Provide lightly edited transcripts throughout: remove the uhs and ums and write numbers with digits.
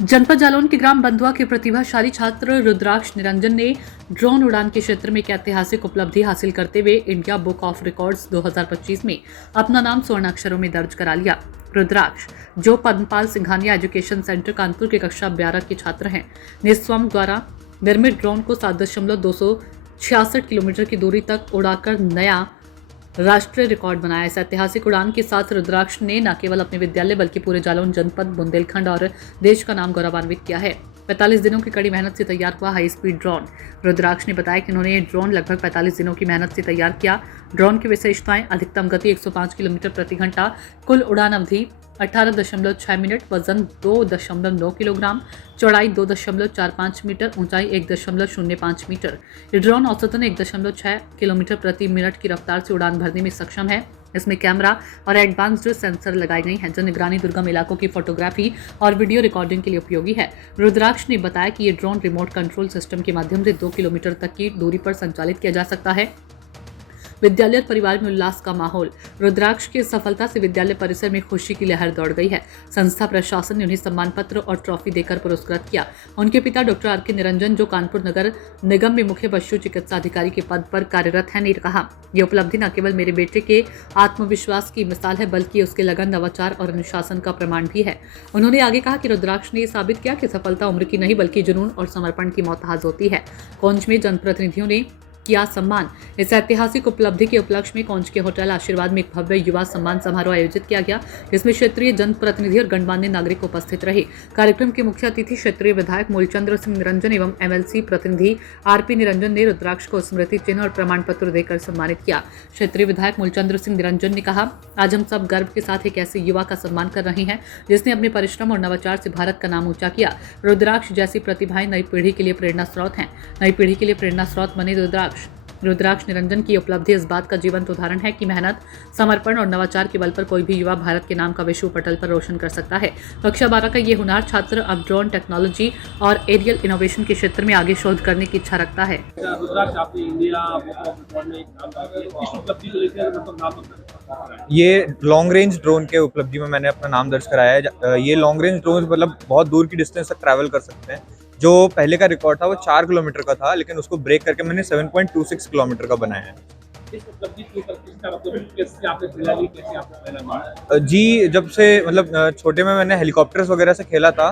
जनपद जालौन के ग्राम बंधुआ के प्रतिभाशाली छात्र रुद्राक्ष निरंजन ने ड्रोन उड़ान के क्षेत्र में एक ऐतिहासिक उपलब्धि हासिल करते हुए इंडिया बुक ऑफ रिकॉर्ड्स 2025 में अपना नाम स्वर्ण अक्षरों में दर्ज करा लिया। रुद्राक्ष, जो पद्मपाल सिंघानिया एजुकेशन सेंटर कानपुर के कक्षा 12 के छात्र हैं, ने स्वयं द्वारा निर्मित ड्रोन को 7.266 किलोमीटर की दूरी तक उड़ाकर नया राष्ट्रीय रिकॉर्ड बनाया। इस ऐतिहासिक उड़ान के साथ रुद्राक्ष ने न केवल अपने विद्यालय बल्कि पूरे जालौन जनपद, बुंदेलखंड और देश का नाम गौरवान्वित किया है। 45 दिनों की कड़ी मेहनत से तैयार हुआ हाई स्पीड ड्रोन। रुद्राक्ष ने बताया कि उन्होंने ये ड्रोन लगभग 45 दिनों की मेहनत से तैयार किया। ड्रोन की विशेषताएं: अधिकतम गति 105 किलोमीटर प्रति घंटा, कुल उड़ान अवधि 18.6 मिनट, वजन 2.9 किलोग्राम, चौड़ाई 2.45 मीटर, ऊंचाई 1.05 मीटर। ये ड्रोन औसतन 1.6 किलोमीटर प्रति मिनट की रफ्तार से उड़ान भरने में सक्षम है। इसमें कैमरा और एडवांस्ड सेंसर लगाई गई हैं जो निगरानी, दुर्गम इलाकों की फोटोग्राफी और वीडियो रिकॉर्डिंग के लिए उपयोगी है। रुद्राक्ष ने बताया कि ये ड्रोन रिमोट कंट्रोल सिस्टम के माध्यम से 2 किलोमीटर तक की दूरी पर संचालित किया जा सकता है। विद्यालय और परिवार में उल्लास का माहौल। रुद्राक्ष की सफलता से विद्यालय परिसर में खुशी की लहर दौड़ गई है। संस्था प्रशासन ने उन्हें सम्मान पत्र और ट्रॉफी देकर पुरस्कृत किया। उनके पिता डॉक्टर आर के निरंजन, जो कानपुर नगर निगम में मुख्य पशु चिकित्सा अधिकारी के पद पर कार्यरत हैं, ने कहा, यह उपलब्धि न केवल मेरे बेटे के आत्मविश्वास की मिसाल है बल्कि उसके लगन, नवाचार और अनुशासन का प्रमाण भी है। उन्होंने आगे कहा कि रुद्राक्ष ने साबित किया कि सफलता उम्र की नहीं बल्कि जुनून और समर्पण की मोहताज होती है। कौंज में जनप्रतिनिधियों ने किया सम्मान। इस ऐतिहासिक उपलब्धि के उपलक्ष्य में कौंज के होटल आशीर्वाद में एक भव्य युवा सम्मान समारोह आयोजित किया गया, जिसमें क्षेत्रीय जनप्रतिनिधि और गणमान्य नागरिक उपस्थित रहे। कार्यक्रम के मुख्य अतिथि क्षेत्रीय विधायक मूलचंद्र सिंह निरंजन एवं एमएलसी प्रतिनिधि आरपी निरंजन ने रुद्राक्ष को स्मृति चिन्ह और प्रमाण पत्र देकर सम्मानित किया। क्षेत्रीय विधायक मूलचंद्र सिंह निरंजन ने कहा, आज हम सब गर्व के साथ एक ऐसे युवा का सम्मान कर रहे हैं जिसने अपने परिश्रम और नवाचार से भारत का नाम ऊंचा किया। रुद्राक्ष जैसी प्रतिभाएं नई पीढ़ी के लिए प्रेरणा स्रोत हैं। नई पीढ़ी के लिए प्रेरणा स्रोत बने रुद्राक्ष निरंजन की उपलब्धि इस बात का जीवंत उदाहरण है कि मेहनत, समर्पण और नवाचार के बल पर कोई भी युवा भारत के नाम का विश्व पटल पर रोशन कर सकता है। कक्षा 12 का ये हुनर छात्र अब ड्रोन टेक्नोलॉजी और एरियल इनोवेशन के क्षेत्र में आगे शोध करने की इच्छा रखता है। रुद्राक्ष, आपने इंडिया बुक ऑफ रिकॉर्ड में नाम डाल दिया। इस उपलब्धि को लेकर मतलब नाम ये लॉन्ग रेंज ड्रोन के उपलब्धि में मैंने अपना नाम दर्ज कराया है। ये लॉन्ग रेंज ड्रोन मतलब बहुत दूर की डिस्टेंस तक ट्रैवल कर सकते हैं। जो पहले का रिकॉर्ड था वो 4 किलोमीटर का था, लेकिन उसको ब्रेक करके मैंने 7.26 किलोमीटर का बनाया है। इस उपलब्धि की इसका मतलब कैसे आपने तैयारी, कैसे आपने पहला माना? जी, जब से मतलब छोटे में मैंने हेलीकॉप्टर्स वगैरह से खेला था,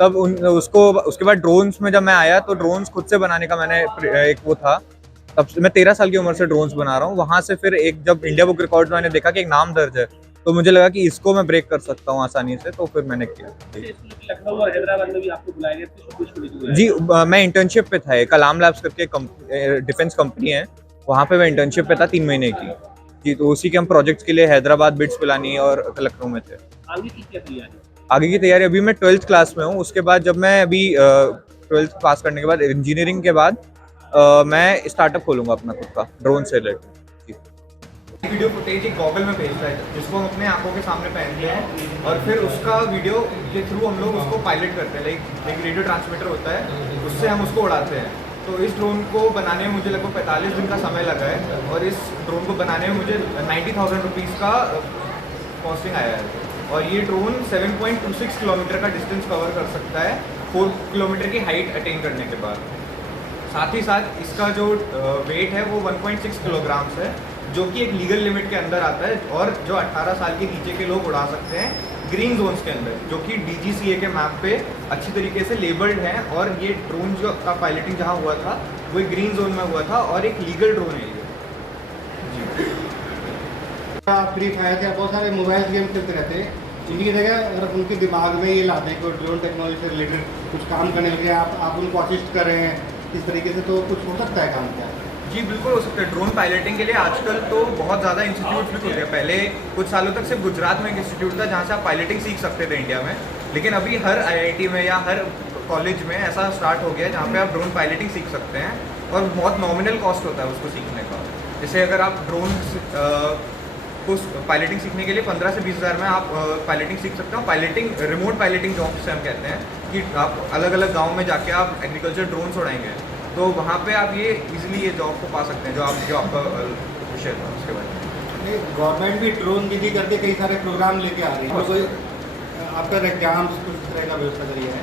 तब उसके बाद ड्रोन्स में जब मैं आया तो ड्रोन्स खुद से बनाने का मैंने एक वो था। तब से मैं 13 साल की उम्र से ड्रोन्स बना रहा हूँ। वहाँ से फिर एक जब इंडिया बुक रिकॉर्ड मैंने देखा कि एक नाम दर्ज है, तो मुझे लगा कि इसको मैं ब्रेक कर सकता हूँ आसानी से, तो फिर मैंने किया। लखनऊ और हैदराबाद में भी आपको बुलाया गया? जी, मैं इंटर्नशिप पे था। कलाम लैब्स करके डिफेंस कंपनी है, वहाँ पे मैं इंटर्नशिप पे था 3 महीने की। जी, तो उसी के हम प्रोजेक्ट्स के लिए हैदराबाद, बिट्स पिलानी और लखनऊ में थे। आगे की क्या तैयारी? आगे की तैयारी, अभी मैं 12th क्लास में हूँ। उसके बाद जब मैं अभी 12th पास करने के बाद इंजीनियरिंग के बाद मैं स्टार्टअप खोलूंगा अपना खुद का ड्रोन से रिलेटेड। वीडियो फुटेज एक गॉगल में भेजता है जिसको हम अपने आंखों के सामने पहनते हैं, और फिर उसका वीडियो के थ्रू हम लोग उसको पायलट करते हैं। एक रेडियो ट्रांसमीटर होता है, उससे हम उसको उड़ाते हैं। तो इस ड्रोन को बनाने में मुझे लगभग 45 दिन का समय लगा है, और इस ड्रोन को बनाने में मुझे 90,000 रुपीज़ का कॉस्टिंग आया है। और ये ड्रोन 7.26 किलोमीटर का डिस्टेंस कवर कर सकता है 4 किलोमीटर की हाइट अटेन करने के बाद। साथ ही साथ इसका जो वेट है वो 1.6 किलोग्राम्स है, जो कि एक लीगल लिमिट के अंदर आता है, और जो 18 साल के नीचे के लोग उड़ा सकते हैं ग्रीन जोन्स के अंदर, जो कि DGCA के मैप पे अच्छी तरीके से लेबल्ड हैं। और ये ड्रोन जो का पायलटिंग जहाँ हुआ था वो एक ग्रीन जोन में हुआ था और एक लीगल ड्रोन है ये। फ्री फायर के बहुत सारे मोबाइल गेम खेलते रहते हैं, इनकी जगह अगर उनके दिमाग में ये लाते हैं कि ड्रोन टेक्नोलॉजी से रिलेटेड कुछ काम करने के लिए आप उनको असिस्ट कर रहे हैं इस तरीके से, तो कुछ हो सकता है काम क्या? जी बिल्कुल हो सकता है। ड्रोन पायलटिंग के लिए आजकल तो बहुत ज़्यादा इंस्टीट्यूट भी खुल गए। पहले कुछ सालों तक सिर्फ गुजरात में एक इंस्टीट्यूट था जहाँ से आप पायलटिंग सीख सकते थे इंडिया में, लेकिन अभी हर IIT में या हर कॉलेज में ऐसा स्टार्ट हो गया है जहाँ पे आप ड्रोन पायलटिंग सीख सकते हैं, और बहुत नॉमिनल कॉस्ट होता है उसको सीखने का। जैसे अगर आप ड्रोन को पायलटिंग सीखने के लिए 15 से 20 हज़ार में आप पायलटिंग सीख सकते हो। पायलटिंग, रिमोट पायलटिंग जॉब से हम कहते हैं कि आप अलग अलग गाँव में जाके आप एग्रीकल्चर ड्रोन्स उड़ाएंगे, तो वहाँ पे आप ये इजीली ये जॉब को पा सकते हैं जो आपका विषय था उसके बारे में। गवर्नमेंट भी ड्रोन दीदी करके कई सारे प्रोग्राम लेके आ रही है, कोई आपका एग्जाम्स कुछ तरह का व्यवस्था करिए है?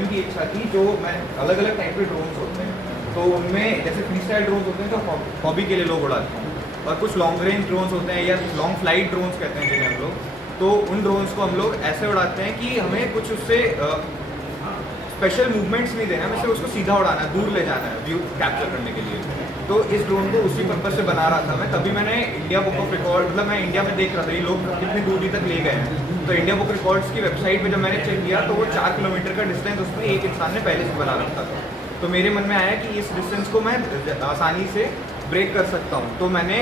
स्वयं की इच्छा थी, जो मैं अलग अलग टाइप के ड्रोन्स होते हैं, तो उनमें जैसे फ्री स्टाइल ड्रोन्स होते हैं जो हॉबी के लिए लोग उड़ाते हैं, और कुछ लॉन्ग रेंज ड्रोन्स होते हैं या लॉन्ग फ्लाइट ड्रोन्स कहते हैं जिन्हें हम लोग। तो उन ड्रोन्स को हम लोग ऐसे उड़ाते हैं कि हमें कुछ उससे स्पेशल मूवमेंट्स नहीं देना, हमें सिर्फ उसको सीधा उड़ाना है, दूर ले जाना है व्यू कैप्चर करने के लिए। तो इस ड्रोन को उसी पर्पज से बना रहा था मैं। तभी मैंने इंडिया बुक ऑफ रिकॉर्ड, मतलब मैं इंडिया में देख रहा था ये लोग कितनी दूरी तक ले गए हैं, तो इंडिया बुक रिकॉर्ड्स की वेबसाइट पे जब मैंने चेक किया तो वो 4 किलोमीटर का डिस्टेंस उसमें एक इंसान ने पहले से बना रखा था। तो मेरे मन में आया कि इस डिस्टेंस को मैं आसानी से ब्रेक कर सकता हूँ। तो मैंने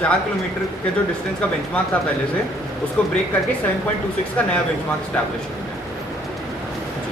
4 किलोमीटर के जो डिस्टेंस का बेंचमार्क था पहले से, उसको ब्रेक करके 7.26 का नया बेंचमार्क स्टैब्लिश किया।